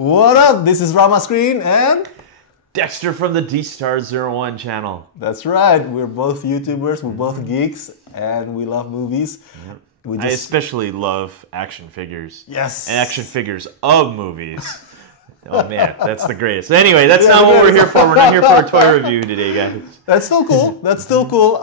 What up? This is Ramascreen and Dexter from the D-Star01 channel. That's right. We're both YouTubers, we're both geeks, and we love movies. I especially love action figures. Yes. And action figures of movies. Oh man, that's the greatest. Anyway, that's not what we're here for. We're not here for a toy review today, guys. That's still cool. That's still cool.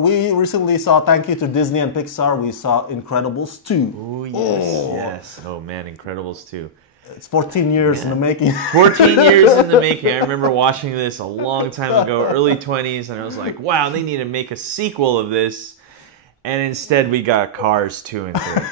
We recently saw, thank you to Disney and Pixar, we saw Incredibles 2. Oh, yes, yes. Oh man, Incredibles 2. It's 14 years in the making. 14 years in the making. I remember watching this a long time ago, early 20s, and I was like, wow, they need to make a sequel of this. And instead we got Cars 2 and 3.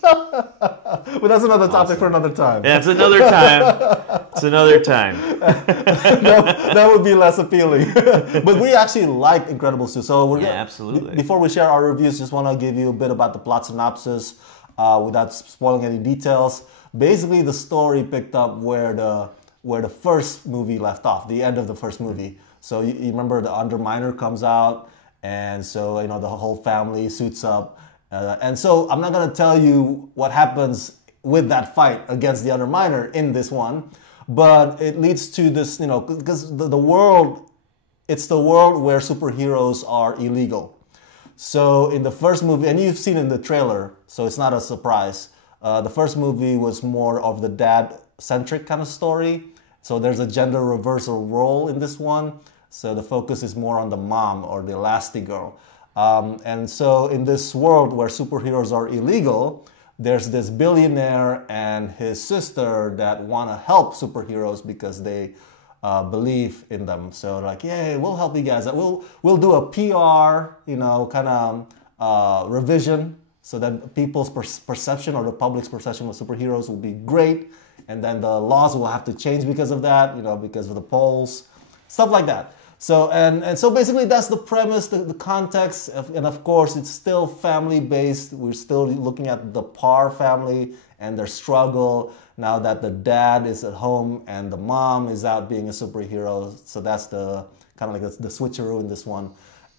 But that's another topic for another time. That's another time. It's another time. That would be less appealing. But we actually liked Incredibles 2. So we're absolutely. Before we share our reviews, just want to give you a bit about the plot synopsis without spoiling any details. Basically, the story picked up where the first movie left off, the end of the first movie. So you remember the Underminer comes out, and so the whole family suits up. And so I'm not going to tell you what happens with that fight against the Underminer in this one, but it leads to this, because the world, it's the world where superheroes are illegal. So in the first movie, and you've seen in the trailer, so it's not a surprise, the first movie was more of the dad-centric kind of story. So there's a gender reversal role in this one. So the focus is more on the mom or the Elastigirl. And so in this world where superheroes are illegal, there's this billionaire and his sister that want to help superheroes because they believe in them. So like, yeah, we'll help you guys. We'll do a PR, kind of revision so that people's perception or the public's perception of superheroes will be great. And then the laws will have to change because of that, because of the polls, stuff like that. So and so basically that's the premise, the context, and of course it's still family based. We're still looking at the Parr family and their struggle now that the dad is at home and the mom is out being a superhero. So that's the kind of like the switcheroo in this one.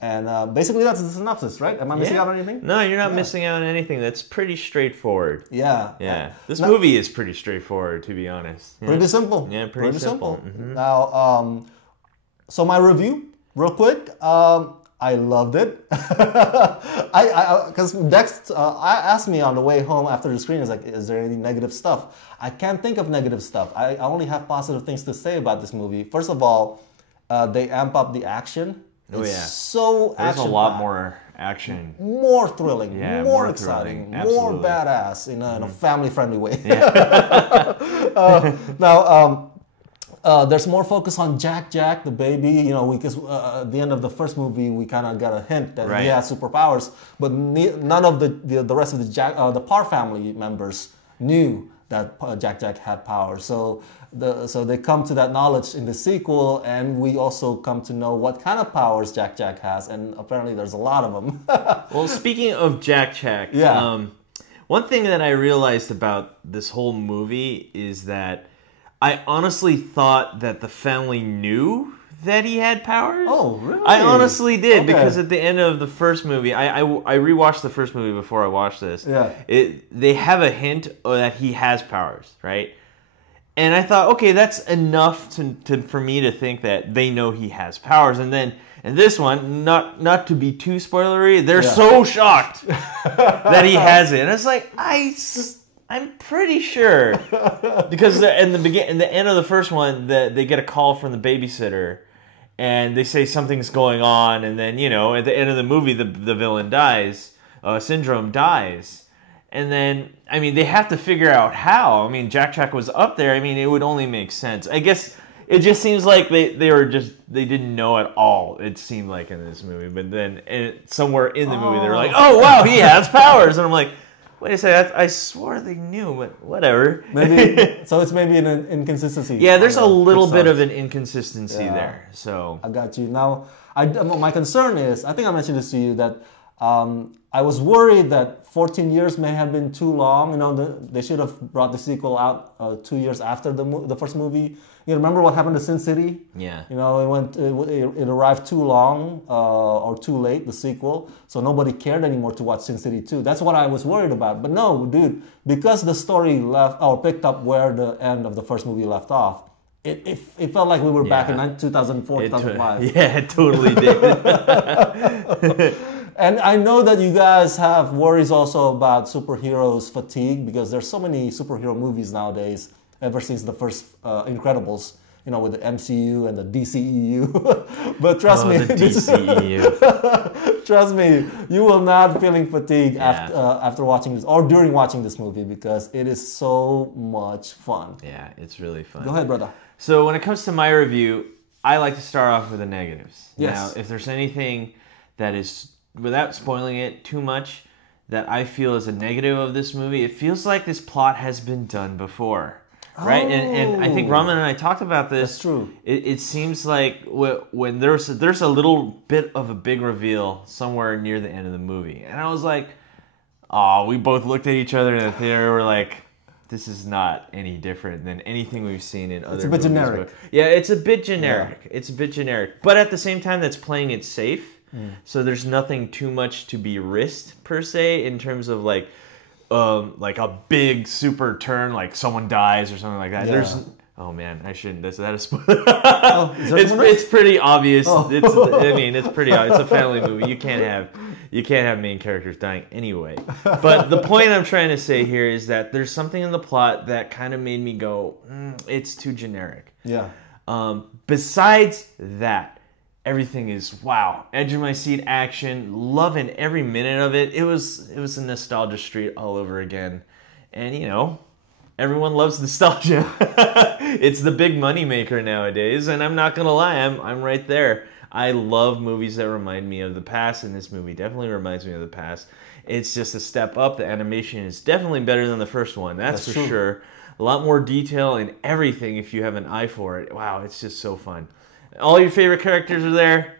And basically that's the synopsis, right? Am I missing out on anything? No, you're not missing out on anything. That's pretty straightforward. Yeah. Yeah. This movie is pretty straightforward, to be honest. Yeah. Pretty simple. Yeah, pretty simple. Mm-hmm. Now, so my review, real quick, I loved it. Because Dex asked me on the way home after the screen, is there any negative stuff? I can't think of negative stuff. I only have positive things to say about this movie. First of all, they amp up the action. It's so There's action. a lot more action. More thrilling, more exciting, more badass in a family-friendly way. Yeah. Now, there's more focus on Jack, the baby, because at the end of the first movie, we kind of got a hint that he has superpowers, but none of the rest of the Parr family members knew that Jack had powers. So they come to that knowledge in the sequel, and we also come to know what kind of powers Jack has, and apparently there's a lot of them. Well, speaking of Jack, one thing that I realized about this whole movie is that I honestly thought that the family knew that he had powers. Oh, really? I honestly did, because at the end of the first movie, I rewatched the first movie before I watched this. Yeah. They have a hint that he has powers, right? And I thought, okay, that's enough for me to think that they know he has powers. And then in this one, not to be too spoilery, they're so shocked that he has it. And it's like, I'm pretty sure, because in the end of the first one, they get a call from the babysitter, and they say something's going on, and then at the end of the movie, the villain dies, Syndrome dies, and then they have to figure out how. Jack was up there. It would only make sense. I guess it just seems like they didn't know at all. It seemed like in this movie, but then somewhere in the movie, they were like, oh wow, he has powers, and I'm like, wait a second, I swore they knew, but whatever. So it's maybe an inconsistency. Yeah, there's a little bit of an inconsistency there. So I got you. Now, my concern is, I think I mentioned this to you, that I was worried that 14 years may have been too long. They should have brought the sequel out 2 years after the first movie. You remember what happened to Sin City? Yeah. It arrived too long or too late, the sequel, so nobody cared anymore to watch Sin City 2. That's what I was worried about. But no, dude, because the story picked up where the end of the first movie left off, it felt like we were back in 2004, 2005. Yeah, it totally did. And I know that you guys have worries also about superheroes fatigue because there's so many superhero movies nowadays ever since the first Incredibles, with the MCU and the DCEU. But trust me, the DCEU. Trust me, you will not feeling fatigued after watching this or during watching this movie because it is so much fun. Yeah, it's really fun. Go ahead, brother. So when it comes to my review, I like to start off with the negatives. Yes. Now, if there's anything that is, without spoiling it too much, that I feel is a negative of this movie, it feels like this plot has been done before. Right, and I think Rama and I talked about this. That's true. It seems like when there's a little bit of a big reveal somewhere near the end of the movie, and I was like, "Oh," we both looked at each other in the theater. We're like, "This is not any different than anything we've seen in other." It's a bit generic. Yeah, it's a bit generic. Yeah. It's a bit generic, but at the same time, that's playing it safe. So there's nothing too much to be risked per se in terms of like a big super turn, like someone dies or something like that. Yeah. Oh man, I shouldn't. Is that a spoiler? It's pretty obvious. Oh. It's pretty obvious. It's a family movie. You can't have main characters dying anyway. But the point I'm trying to say here is that there's something in the plot that kind of made me go, it's too generic. Yeah. Besides that, everything is wow, edge of my seat action, loving every minute of it. It was a nostalgia street all over again, and everyone loves nostalgia. It's the big money maker nowadays, and I'm not gonna lie, I'm right there. I love movies that remind me of the past, and this movie definitely reminds me of the past. It's just a step up. The animation is definitely better than the first one. That's for sure. A lot more detail in everything if you have an eye for it. Wow, it's just so fun. All your favorite characters are there.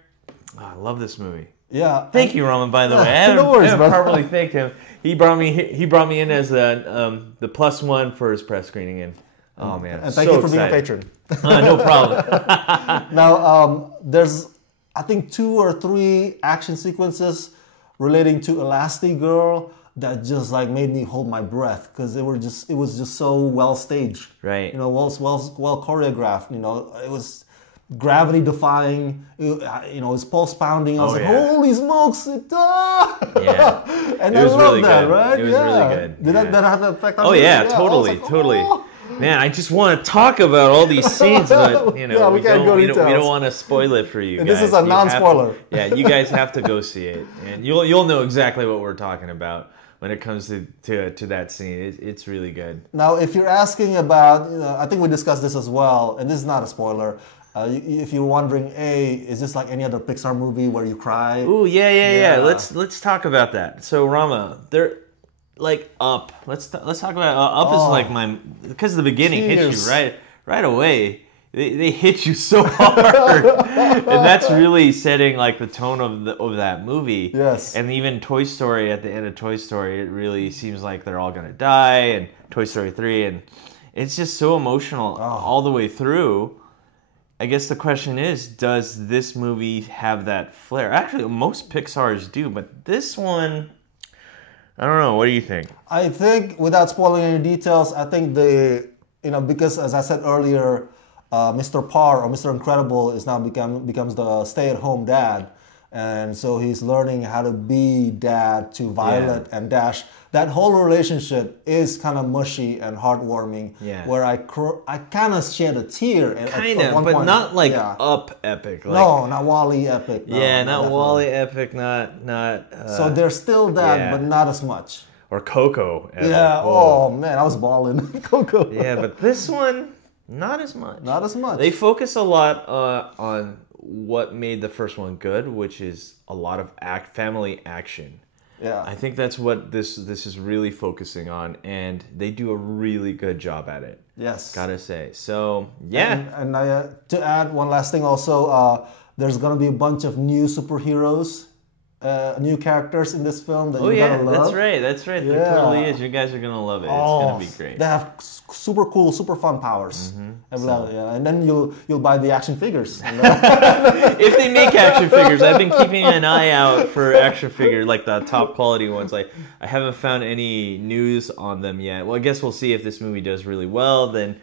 Oh, I love this movie. Yeah. Thank you, Rama. By the way, I haven't properly thanked him. He brought me in as the +1 for his press screening, and oh man, and thank you for being a patron. No problem. Now, there's I think 2 or 3 action sequences relating to Elastigirl that just like made me hold my breath because it was just so well staged. Right. Well choreographed. It was gravity defying, his pulse pounding. I was holy smokes! Yeah, and I love that, right? It was really good. Did that have an effect on you? Oh yeah, totally. Man, I just want to talk about all these scenes, but we don't want to spoil it for you guys. This is a non-spoiler. You guys have to go see it, and you'll know exactly what we're talking about when it comes to that scene. It's really good. Now, if you're asking about, I think we discussed this as well, and this is not a spoiler. If you're wondering, is this like any other Pixar movie where you cry? Ooh, yeah. Let's talk about that. So Rama, they're like Up. Let's talk about Up. Is like because the beginning hits you right away. They hit you so hard, and that's really setting like the tone of that movie. Yes. And even Toy Story, at the end of Toy Story, it really seems like they're all gonna die, and Toy Story 3, and it's just so emotional all the way through. I guess the question is, does this movie have that flair? Actually, most Pixar's do, but this one, I don't know. What do you think? I think, without spoiling any details, I think because as I said earlier, Mr. Parr or Mr. Incredible is now becomes the stay-at-home dad, and so he's learning how to be dad to Violet and Dash. That whole relationship is kind of mushy and heartwarming. Yeah. Where I kind of shed a tear. Kind of, but point. Not like Up epic. Like, no, not WALL-E epic. No, not WALL-E epic. Not. So there's still that, but not as much. Or Coco. Epic. Yeah. Oh man, I was balling Coco. Yeah, but this one, not as much. Not as much. They focus a lot on what made the first one good, which is a lot of family action. Yeah, I think that's what this is really focusing on, and they do a really good job at it. Yes, gotta say. So yeah, and to add one last thing, also, there's gonna be a bunch of new superheroes new characters in this film that Oh you're yeah, gonna love. that's right. There Yeah. totally is. You guys are gonna love it. It's gonna be great. They have super cool, super fun powers. Yeah. And then you'll buy the action figures. If they make action figures, I've been keeping an eye out for action figure, like the top quality ones. Like I haven't found any news on them yet. Well, I guess we'll see if this movie does really well. Then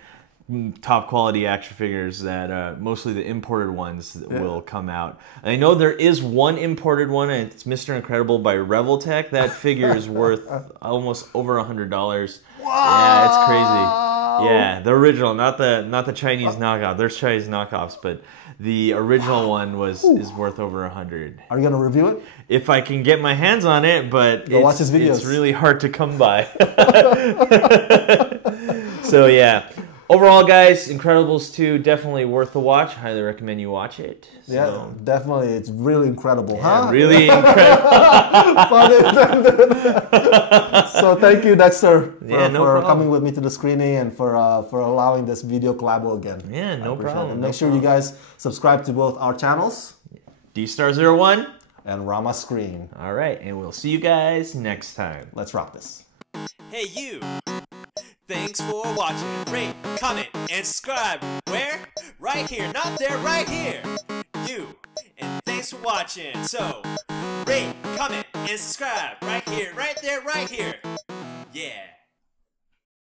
top quality action figures that mostly the imported ones will come out. I know there is one imported one, and it's Mr. Incredible by Reveltech. That figure is worth almost over $100. Wow. Yeah, it's crazy. Yeah, the original, not the Chinese knockoff. There's Chinese knockoffs, but the original one is worth over 100. Are you gonna review it? If I can get my hands on it, but watch his videos. It's really hard to come by. So yeah. Overall, guys, Incredibles 2, definitely worth the watch. Highly recommend you watch it. So. Yeah, definitely. It's really incredible, Yeah, really incredible. So thank you, Dexter, for problem. coming with me to the screening and for allowing this video collabo again. Yeah, no problem. And make sure you guys subscribe to both our channels. DStar01. And Ramascreen. All right, and we'll see you guys next time. Let's rock this. Hey you! Thanks for watching. Rate, comment, and subscribe. Where? Right here. Not there, right here. You. And thanks for watching. So, rate, comment, and subscribe. Right here, right there, right here.